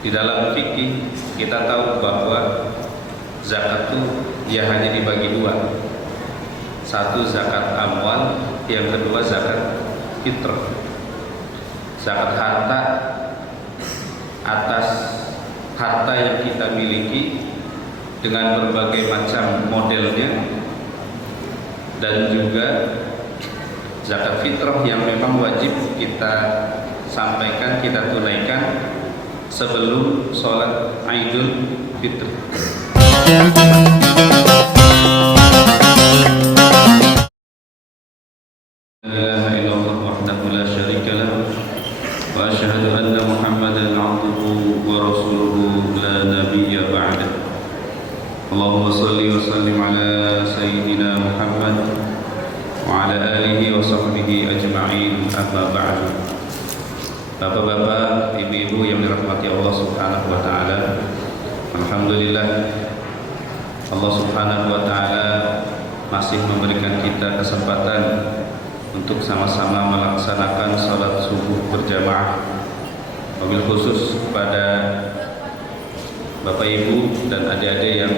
Di dalam fikih kita tahu bahwa zakat itu ya hanya dibagi dua. Satu zakat amwal, yang kedua zakat fitrah. Zakat harta atas harta yang kita miliki dengan berbagai macam modelnya, dan juga zakat fitrah yang memang wajib kita sampaikan, kita tunaikan sebelum sholat Idul Fitri. La ilaha illallah wahdahu la syarika lah wa asyhadu anna Muhammadan abduhu wa rasuluhu la nabiyya ba'dah. Allahumma shalli wa sallim ala sayyidina Muhammad wa ala alihi wa sahbihi ajma'in, amma ba'du. Bapak-bapak, ibu-ibu yang dirahmati Allah Subhanahu wa taala, alhamdulillah Allah Subhanahu wa taala masih memberikan kita kesempatan untuk sama-sama melaksanakan salat subuh berjamaah. Wabil khusus kepada Bapak Ibu dan adik-adik yang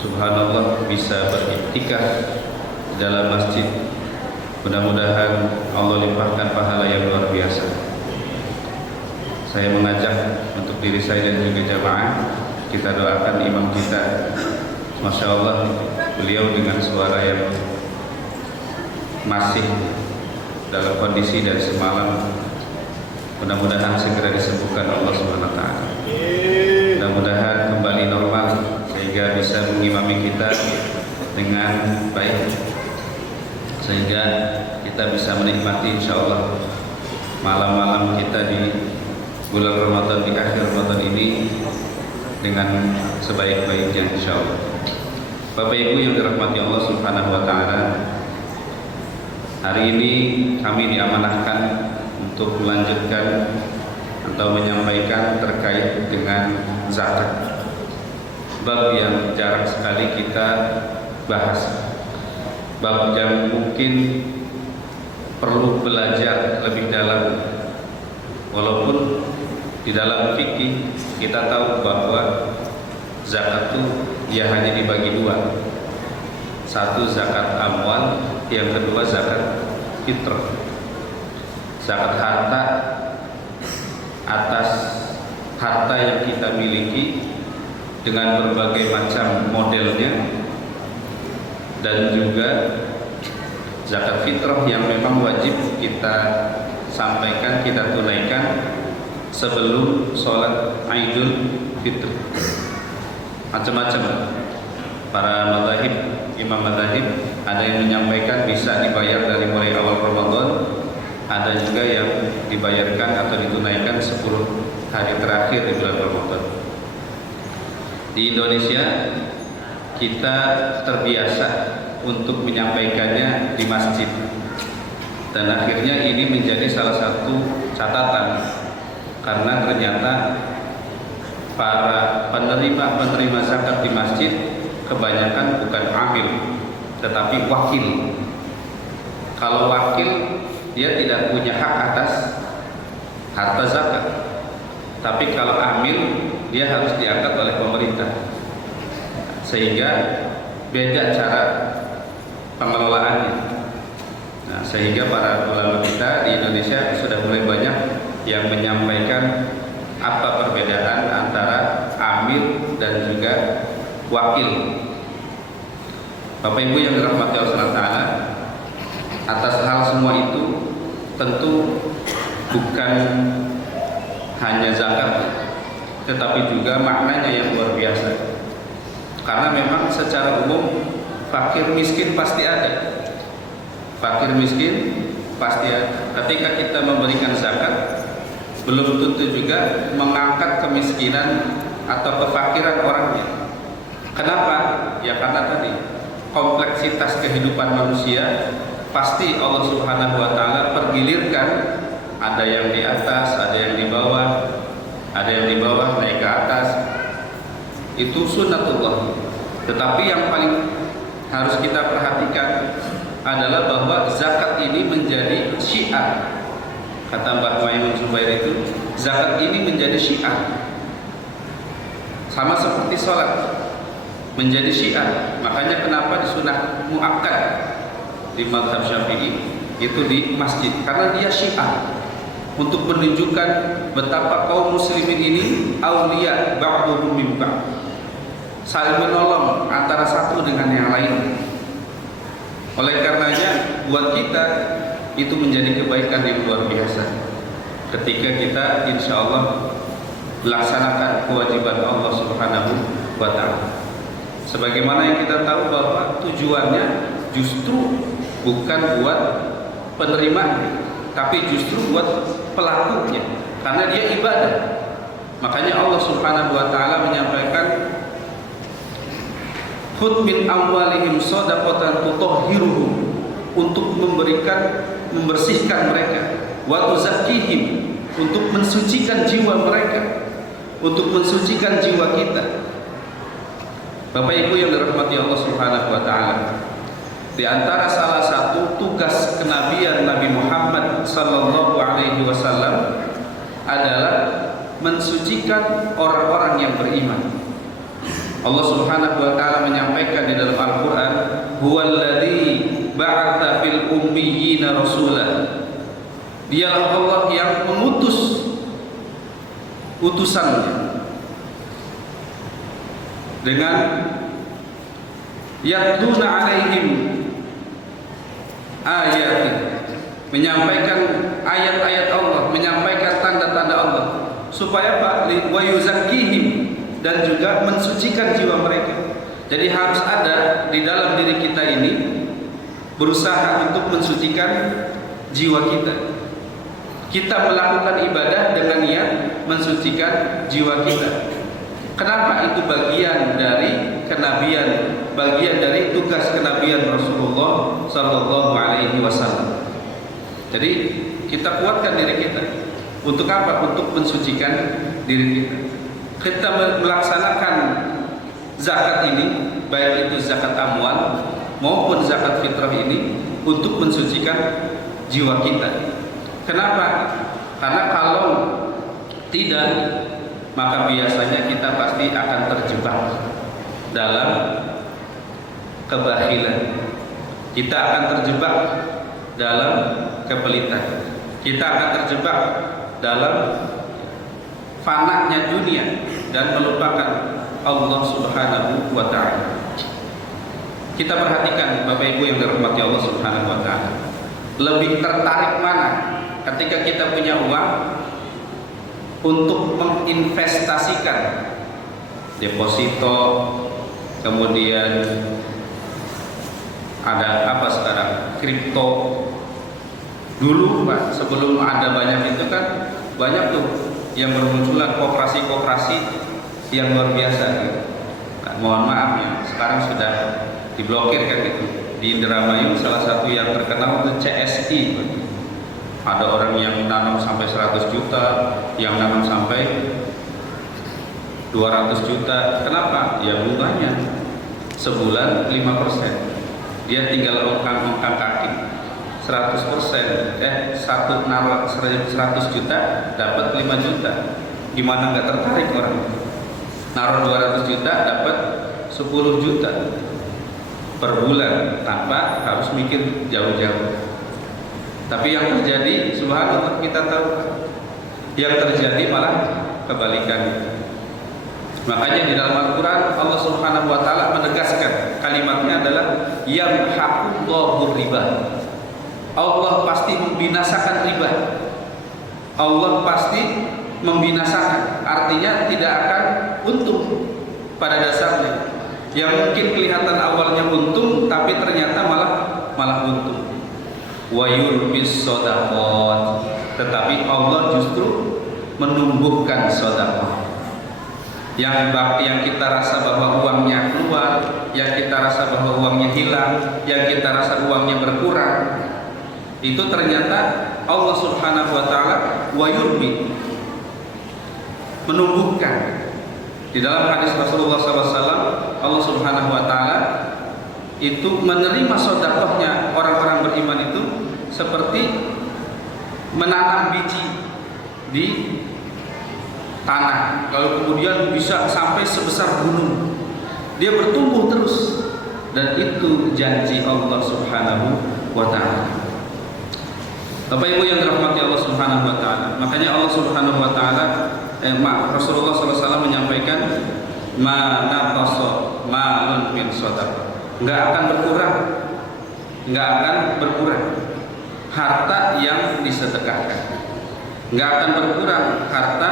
subhanallah bisa beriktikaf di dalam masjid. Mudah-mudahan Allah limpahkan pahala yang luar biasa. Saya mengajak untuk diri saya dan juga jamaah, kita doakan imam kita. Masya Allah, beliau dengan suara yang masih dalam kondisi dari semalam, mudah-mudahan segera disembuhkan Allah SWT. Mudah-mudahan kembali normal sehingga bisa mengimami kita dengan baik, sehingga kita bisa menikmati insya Allah malam-malam kita di bulan Ramadan, di akhir Ramadan ini dengan sebaik-baiknya insya Allah. Bapak Ibu yang dirahmati Allah Subhanahu wa taala, hari ini kami diamanahkan untuk melanjutkan atau menyampaikan terkait dengan zakat. Bab yang jarang sekali kita bahas, bab yang mungkin perlu belajar lebih dalam. Walaupun di dalam fikih kita tahu bahwa zakat itu ya hanya dibagi dua. Satu zakat amwal, yang kedua zakat fitrah. Zakat harta atas harta yang kita miliki dengan berbagai macam modelnya, dan juga zakat fitrah yang memang wajib kita sampaikan, kita tunaikan sebelum sholat Idul Fitri. Macam-macam para mazhab, imam mazhab, ada yang menyampaikan bisa dibayar dari mulai awal Ramadan, ada juga yang dibayarkan atau ditunaikan 10 hari terakhir di bulan Ramadan. Di Indonesia kita terbiasa untuk menyampaikannya di masjid, dan akhirnya ini menjadi salah satu catatan, karena ternyata para penerima zakat di masjid kebanyakan bukan amil tetapi wakil. Kalau wakil, dia tidak punya hak atas harta zakat, tapi kalau amil, dia harus diangkat oleh pemerintah, sehingga beda cara pengelolaannya. Nah, sehingga para ulama kita di Indonesia sudah mulai banyak yang menyampaikan apa perbedaan antara amil dan juga wakil. Bapak Ibu yang dirahmati Allah Taala, atas hal semua itu tentu bukan hanya zakat, tetapi juga maknanya yang luar biasa. Karena memang secara umum fakir miskin pasti ada. Fakir miskin pasti ada. Ketika kita memberikan zakat, belum tentu juga mengangkat kemiskinan atau kefakiran orangnya. Kenapa? Ya karena tadi kompleksitas kehidupan manusia pasti Allah Subhanahu wa taala pergilirkan, ada yang di atas, ada yang di bawah, ada yang di bawah naik ke atas. Itu sunnatullah. Tetapi yang paling harus kita perhatikan adalah bahwa zakat ini menjadi syiar. Kata Mbah Maimun Zubair itu, zakat ini menjadi syiar. Sama seperti sholat menjadi syiar. Makanya kenapa disunah muakkad di mazhab Syafi'i itu di masjid, karena dia syiar untuk menunjukkan betapa kaum muslimin ini auliya ba'duhum min ba'd, saling menolong antara satu dengan yang lain. Oleh karenanya buat kita itu menjadi kebaikan yang luar biasa ketika kita insya Allah melaksanakan kewajiban Allah Subhanahu wa ta'ala. Sebagaimana yang kita tahu bahwa tujuannya justru bukan buat penerima, tapi justru buat pelakunya, karena dia ibadah. Makanya Allah Subhanahu wa ta'ala menyampaikan, khudh min amwalihim shadaqatan tutahhiruhum, untuk membersihkan mereka, wa tuzakkihim, untuk mensucikan jiwa mereka, untuk mensucikan jiwa kita. Bapak Ibu yang dirahmati Allah Subhanahu wa ta'ala, di antara salah satu tugas kenabian Nabi Muhammad sallallahu alaihi wasallam adalah mensucikan orang-orang yang beriman. Allah Subhanahu wa ta'ala menyampaikan di dalam Al-Qur'an, huwallazi ba'atsa fil ummiyina rasulan. Dialah Allah yang mengutus utusannya dengan yatluna alaihim ayat, menyampaikan ayat-ayat Allah, menyampaikan tanda-tanda Allah, supaya apa? Wa yuzakkihim, dan juga mensucikan jiwa mereka. Jadi harus ada di dalam diri kita ini berusaha untuk mensucikan jiwa kita. Kita melakukan ibadah dengan niat mensucikan jiwa kita. Kenapa? Itu bagian dari kenabian, bagian dari tugas kenabian Rasulullah sallallahu alaihi wasallam. Jadi kita kuatkan diri kita. Untuk apa? Untuk mensucikan diri kita. Kita melaksanakan zakat ini, baik itu zakat amwal maupun zakat fitrah ini, untuk mensucikan jiwa kita. Kenapa? Karena kalau tidak, maka biasanya kita pasti akan terjebak dalam kebakhilan. Kita akan terjebak dalam kepelitan. Kita akan terjebak dalam fananya dunia dan melupakan Allah Subhanahu wa ta'ala. Kita perhatikan Bapak Ibu yang dirahmati Allah Subhanahu wa ta'ala, lebih tertarik mana ketika kita punya uang untuk menginvestasikan deposito, kemudian ada apa sekarang, kripto. Dulu Pak, sebelum ada banyak itu kan banyak tuh yang bermunculan koperasi-koperasi yang luar biasa gitu. Nah, mohon maaf ya, sekarang sudah diblokir kan gitu. Di Indramayu salah satu yang terkenal itu CSI. Ada orang yang nanam sampai 100 juta, yang nanam sampai 200 juta. Kenapa? Ya bunganya sebulan 5%. Dia tinggal ongkang kaki 100%. Satu naruh 100 juta dapat 5 juta. Gimana nggak tertarik orang? Naruh 200 juta dapat 10 juta per bulan tanpa harus mikir jauh-jauh. Tapi yang terjadi, subhanallah, kita tahu yang terjadi malah kebalikannya. Makanya di dalam Al-Quran Allah Subhanahu wa ta'ala menegaskan, kalimatnya adalah yamhaqullahu riba. Allah pasti membinasakan riba. Allah pasti membinasakan, artinya tidak akan untung pada dasarnya. Yang mungkin kelihatan awalnya untung, tapi ternyata malah untung. Wa yurbis shadaqat, tetapi Allah justru menumbuhkan sedekah. Yang kita rasa bahwa uangnya keluar, yang kita rasa bahwa uangnya hilang, yang kita rasa uangnya berkurang, itu ternyata Allah Subhanahu wa ta'ala wa yurbi, menumbuhkan. Di dalam hadis Rasulullah SAW, Allah Subhanahu wa ta'ala itu menerima sedekahnya orang-orang beriman itu seperti menanam biji di tanah, lalu kemudian bisa sampai sebesar gunung. Dia bertumbuh terus, dan itu janji Allah Subhanahu wa taala. Bapak Ibu yang dirahmati Allah Subhanahu wa taala, makanya Allah Subhanahu wa taala Rasulullah SAW menyampaikan ma naqasa malun min shadaqah. Enggak akan berkurang harta yang disedekahkan. Enggak akan berkurang harta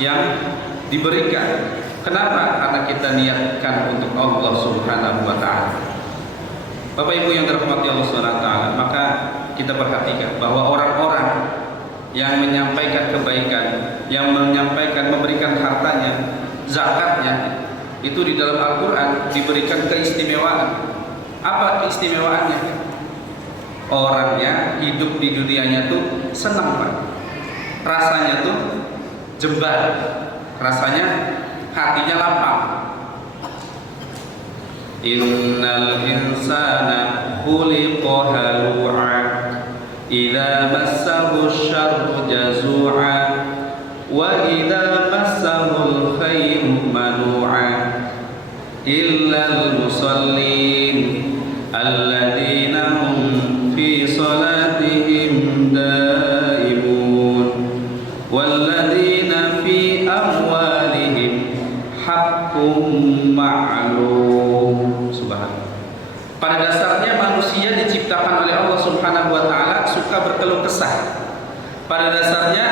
yang diberikan. Kenapa? Karena kita niatkan untuk Allah Subhanahu wa taala. Bapak Ibu yang dirahmati Allah Subhanahu wa taala, maka kita perhatikan bahwa orang-orang yang menyampaikan kebaikan, yang menyampaikan memberikan hartanya, zakatnya, itu di dalam Al-Qur'an diberikan keistimewaan. Apa keistimewaannya? Orangnya hidup di dunianya tuh senang, Pak. Rasanya tuh jembar, rasanya hatinya lapang. Innal insana khuliqa halu'a idza massahu syarru jazu'a wa idza massahul khairu manu'a illal musallin alladzina hum fi salatihim daimun walladzina fi amwalihim haqqum ma'lum. Subhanallah. Pada dasarnya manusia diciptakan oleh Allah Subhanahu wa taala suka berkeluh kesah. Pada dasarnya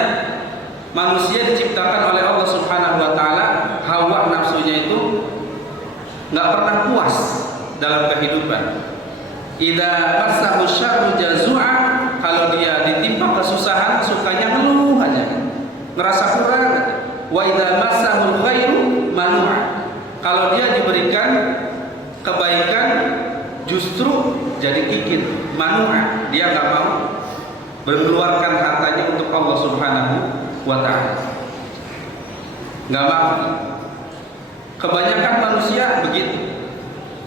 manusia diciptakan oleh Allah Subhanahu wa taala, hawa nafsunya itu enggak pernah puas dalam kehidupan. Idza massahu syarru jazua, kalau dia ditimpa kesusahan sukanya ngeluh aja, ngerasa kurang. Wa idza massahul khairu manua, kalau dia diberikan kebaikan justru jadi kikir, manua, dia enggak mau mengeluarkan hartanya untuk Allah Subhanahu wa taala. Enggak mau. Kebanyakan manusia begitu.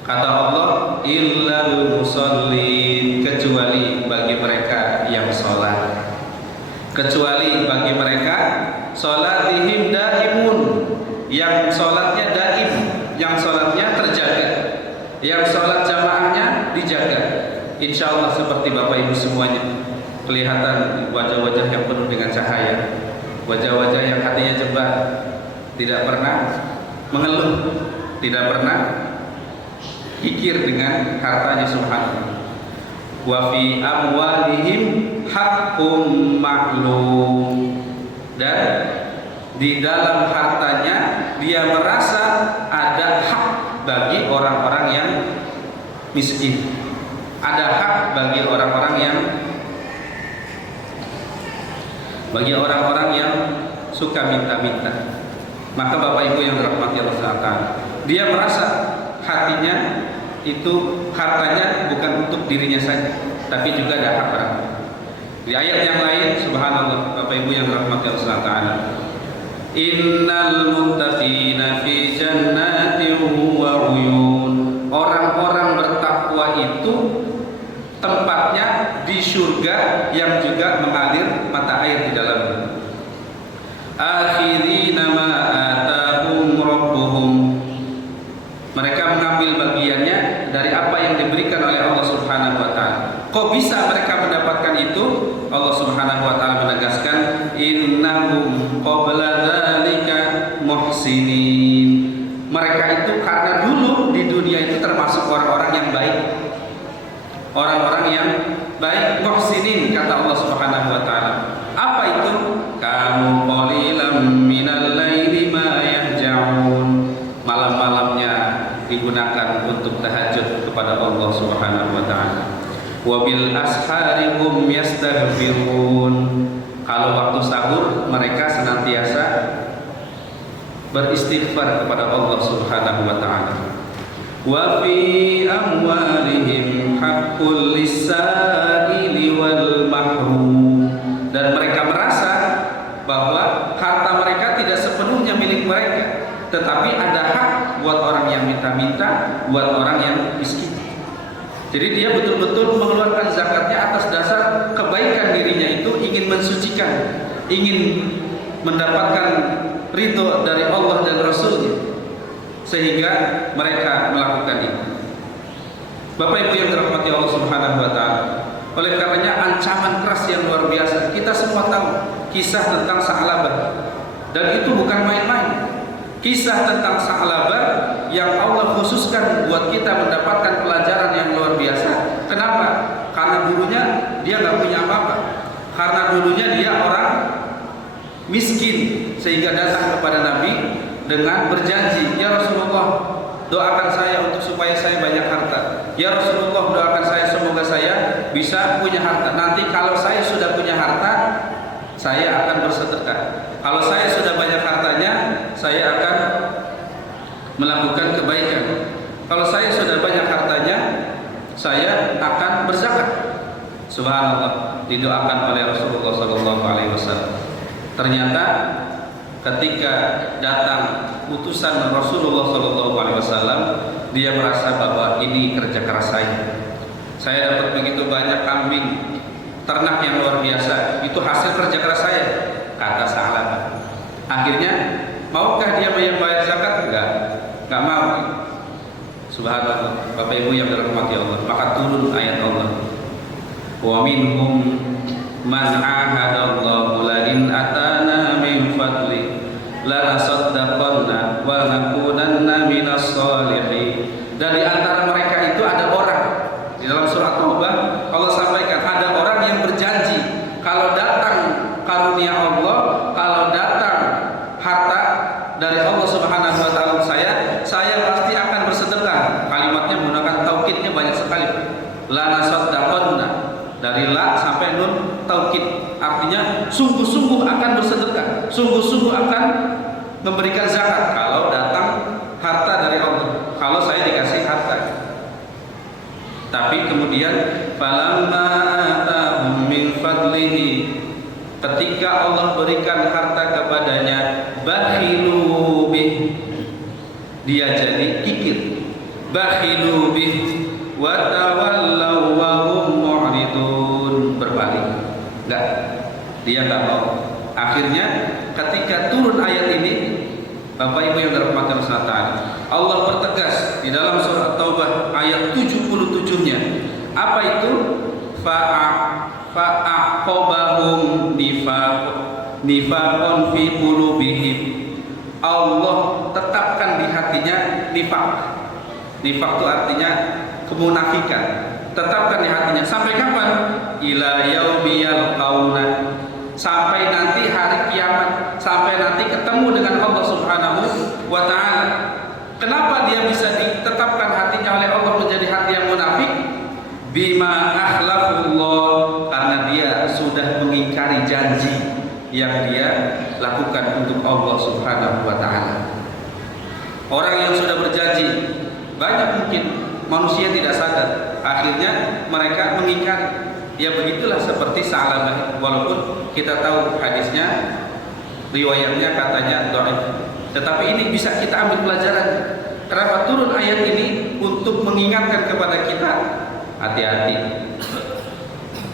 Kata Allah, illal musallin, kecuali bagi mereka yang sholat. Kecuali bagi mereka sholatihim daimun, yang sholatnya daim, yang sholatnya terjaga, yang sholat jamaahnya dijaga. Insya Allah seperti Bapak Ibu semuanya, kelihatan wajah-wajah yang penuh dengan cahaya, wajah-wajah yang hatinya jembar, tidak pernah mengeluh, tidak pernah kikir dengan hartanya. Subhanallah. Wa fi amwalihim haqqum ma'lum, dan di dalam hartanya dia merasa ada hak bagi orang-orang yang miskin, ada hak bagi orang-orang yang suka minta-minta. Maka Bapak Ibu yang dirahmati Allah Subhanahu, dia merasa hatinya itu hartanya bukan untuk dirinya saja, tapi juga ada hak orang. Di ayat yang lain, subhanallah, Bapak Ibu yang dirahmati Allah Subhanahu, innal muttaqina fi jannatin wa uyun, orang-orang bertakwa itu tempatnya di surga yang juga mengalir mata air di dalamnya. Akhirina ma atahum rabbuhum, mereka mengambil bagiannya dari apa yang diberikan oleh Allah Subhanahu wa taala. Kok bisa mereka mendapatkan itu? Allah Subhanahu wa taala menegaskan, innahum qabla dzalika muhsinin, mereka itu karena dulu di dunia itu termasuk orang-orang yang baik, orang-orang yang baik, muhsinin, kata Allah Subhanahu wa taala. Apa itu? Kanu qalilan minal laili ma yahja'un, malam-malamnya digunakan untuk tahajud kepada Allah Subhanahu wa taala. Wa bil ashari hum yastaghfirun, kalau waktu sahur mereka senantiasa beristighfar kepada Allah Subhanahu wa taala. Wa fi amwalihim haqqul lis-sa'ili wal mahrum, dan mereka merasa bahwa harta mereka tidak sepenuhnya milik mereka, tetapi ada hak buat orang yang minta-minta, buat orang yang miskin. Jadi dia betul-betul mengeluarkan zakatnya atas dasar kebaikan dirinya itu, ingin mensucikan, ingin mendapatkan ridho dari Allah dan Rasulnya, sehingga mereka melakukan itu. Bapak Ibu yang dirahmati Allah Subhanahu wa taala, oleh karenanya ancaman keras yang luar biasa. Kita semua tahu kisah tentang Sa'labah, dan itu bukan main-main. Kisah tentang Sa'labah yang Allah khususkan buat kita mendapatkan pelajaran yang luar biasa. Kenapa? Karena dulunya dia nggak punya apa-apa. Karena dulunya dia orang miskin, sehingga datang kepada Nabi dengan berjanji, "Ya Rasulullah, doakan saya untuk supaya saya banyak harta. Ya Rasulullah, doakan saya semoga saya bisa punya harta. Nanti kalau saya sudah punya harta, saya akan bersedekah. Kalau saya sudah banyak hartanya, saya akan melakukan kebaikan. Kalau saya sudah banyak hartanya, saya akan berzakat." Subhanallah, didoakan oleh Rasulullah SAW. Ternyata ketika datang utusan Rasulullah SAW, dia merasa bahwa ini kerja keras saya. Saya dapat begitu banyak kambing, ternak yang luar biasa. Itu hasil kerja keras saya, kata Sa'labah. Akhirnya, maukah dia membayar zakat? Enggak mau. Subhanallah, Bapak Ibu yang dirahmati Allah. Maka turun ayat Allah. Wa minhum man ahadallahu la in atana min fadli la nasaddaqanna wa nakunanna minas sholihin. Dan di antara mereka itu ada orang, di dalam surat Taubah Allah sampaikan, ada orang yang berjanji kalau datang karunia Allah, kalau datang harta dari Allah Subhanahu wa taala saya pasti akan bersedekah. Kalimatnya menggunakan taukidnya banyak sekali. La nasaddaqanna, dari la sampai nun taukid, artinya sungguh-sungguh akan bersedekah, sungguh-sungguh akan memberikan zakat kalau datang harta dari Allah, kalau saya dikasih harta. Tapi kemudian falamma atahum min fadlihi, ketika Allah berikan harta kepadanya, bakhilu bih, dia jadi kikir, bakhilu bih wa tawallaw wa hum mu'ridun, berbalik. Enggak, dia enggak mau. Akhirnya ketika turun ayat ini, Bapak Ibu yang dirahmati Allah Ta'ala, Allah bertegas di dalam surat Taubah ayat 77-nya. Apa itu? Fa'aqobahum nifaqon fi qulubihim. Allah tetapkan di hatinya nifaq. Nifaq itu artinya kemunafikan. Tetapkan di hatinya. Sampai kapan? Ila yaumi yalqauna, sampai nanti hari kiamat, sampai nanti ketemu dengan Allah Subhanahu wa taala. Kenapa dia bisa ditetapkan hatinya oleh Allah menjadi hati yang munafik? Bima akhlafullah, karena dia sudah mengingkari janji yang dia lakukan untuk Allah Subhanahu wa taala. Orang yang sudah berjanji, banyak mungkin manusia tidak sadar, akhirnya mereka mengingkari. Ya begitulah seperti Sa'labah, walaupun kita tahu hadisnya, riwayatnya katanya dhaif, tetapi ini bisa kita ambil pelajaran. Kenapa turun ayat ini? Untuk mengingatkan kepada kita, hati-hati.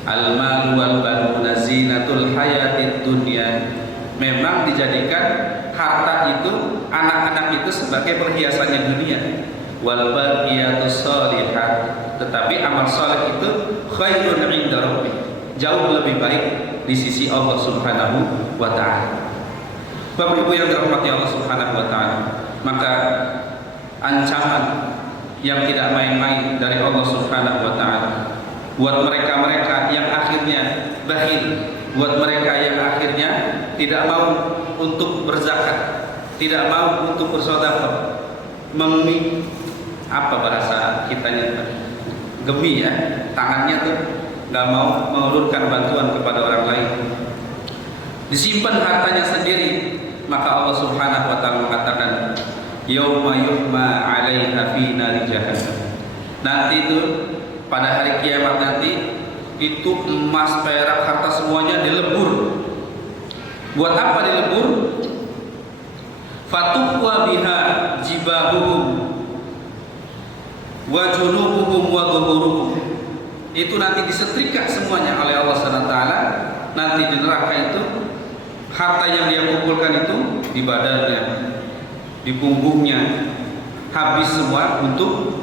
Al-malu wal banuna zinatul hayatid dunya. Memang dijadikan harta itu, anak-anak itu sebagai perhiasannya dunia. Wal baqiyatus shalihat, tetapi amal saleh itu khairun 'inda rabbih, jauh lebih baik di sisi Allah Subhanahu wa taala. Bapak Ibu yang dirahmati Allah Subhanahu wa taala, maka ancaman yang tidak main-main dari Allah Subhanahu wa taala buat mereka-mereka yang akhirnya bakhil, buat mereka yang akhirnya tidak mau untuk berzakat, tidak mau untuk bersedekah, apa bahasa kitanya, gemi ya, tangannya tuh nggak mau mengulurkan bantuan kepada orang lain, disimpan hartanya sendiri. Maka Allah Subhanahu wa taala mengatakan, yauma yuhma 'alaiha fi nari jahannam. Nanti itu pada hari kiamat nanti itu emas, perak, harta semuanya dilebur. Buat apa dilebur? Fatuqwa biha jibahuhum wa junubuhum wa dhuhuruhum. Itu nanti disetrika semuanya oleh Allah Subhanahu wa taala. Nanti di neraka itu harta yang dia kumpulkan itu di badannya, di punggungnya, habis semua untuk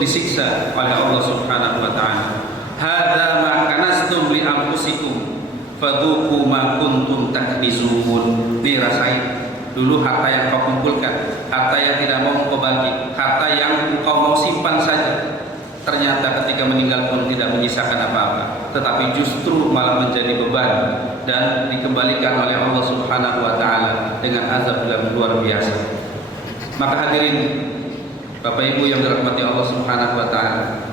disiksa oleh Allah Subhanahu wa taala. Hadza ma kanastum li anfusikum fadzuqu ma kuntum taknizun. Dirasain dulu harta yang kau kumpulkan, harta yang tidak mau kau bagi, harta yang kau mau simpan saja. Ternyata ketika meninggal pun tidak menyisakan apa-apa, tetapi justru malah menjadi beban dan dikembalikan oleh Allah Subhanahu wa taala dengan azab yang luar biasa. Maka hadirin Bapak Ibu yang dirahmati Allah Subhanahu wa taala,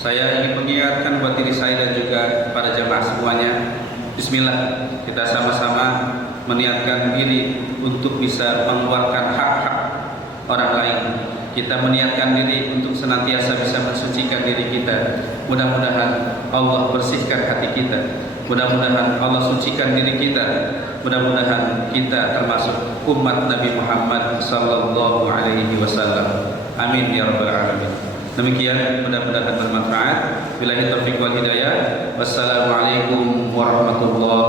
saya ingin mengingatkan buat diri saya dan juga para jamaah semuanya, bismillah, kita sama-sama meniatkan diri untuk bisa mengeluarkan hak-hak orang lain. Kita meniatkan diri untuk senantiasa bisa mensucikan diri kita. Mudah-mudahan Allah bersihkan hati kita. Mudah-mudahan Allah sucikan diri kita. Mudah-mudahan kita termasuk umat Nabi Muhammad sallallahu alaihi wasallam. Amin ya rabbal alamin. Demikian, mudah-mudahan bermanfaat. Billahi taufiq wal hidayah. Wassalamualaikum warahmatullahi